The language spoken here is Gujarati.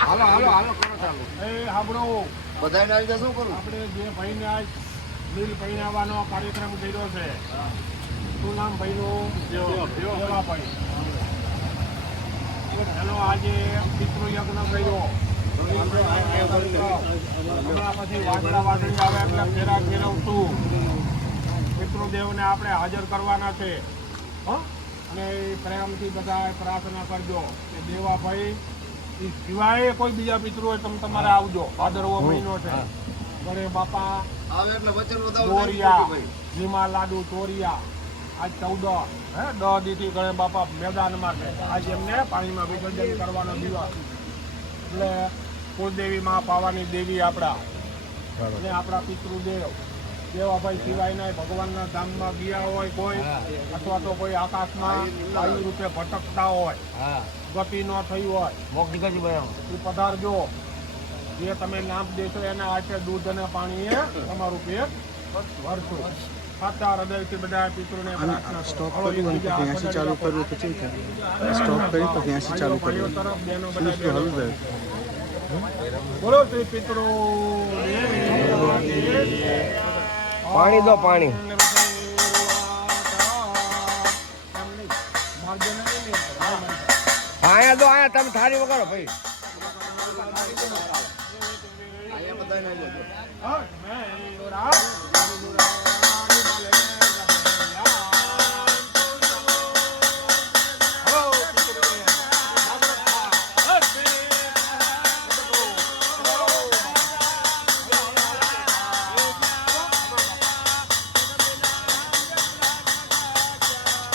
હાલો હાલો હાલો કરો ચાલો. એ આપણો બધાને આવી જાય શું કરું? આપણે જે ભાઈને આજ બિલ પહેરાવવાનો કાર્યક્રમ કર્યો છે. શું નામ ભાઈનું? દેવાભાઈ. એનો આજે પિતૃયજ્ઞ કર્યો. હમણાં પછી વાદળા વાદળી આવે એટલે ફેરા ફેરવશું. પિતૃદેવને આપણે હાજર કરવાના છે. અને પ્રેમથી બધા પ્રાર્થના કરજો કે દેવાભાઈ એ સિવાય કોઈ બીજા પિતૃ હોય તમે તમારે આવજો. ભાદરવો મહિનો છે. ઘરે બાપા ચોરિયા લીમા લાડુ ચોરિયા આજ 14 10 દીથી ઘરે બાપા મેદાનમાં છે. આજે એમને પાણીમાં વિસર્જન કરવાનો દિવસ એટલે કુળદેવી માં પાવાની દેવી આપણા અને આપણા પિતૃદેવ દેવાભાઈ સિવાયના ભગવાનના ધામમાં ગયા હોય કોઈ અથવા તો કોઈ આકાશમાં વાયુ રૂપે ભટકતા હોય, ગતિ ન થઈ હોય, એ પધારજો. જે તમે નામ દેશો એના હાથે દૂધ અને પાણીએ તમારું પેટ ભરશો. સાચા હૃદયથી બધા પિતૃને સ્ટોપ કર્યું ત્યાંથી ચાલુ કર્યું તો શું થાય? સ્ટોપ કર્યું તો ત્યાંથી ચાલુ કર્યું તરફ બેનો બધા બોલો શ્રી પિતૃ પાણી દો પાણી. આયા દો આયા તમે થાળી વગાડો ભાઈ. હા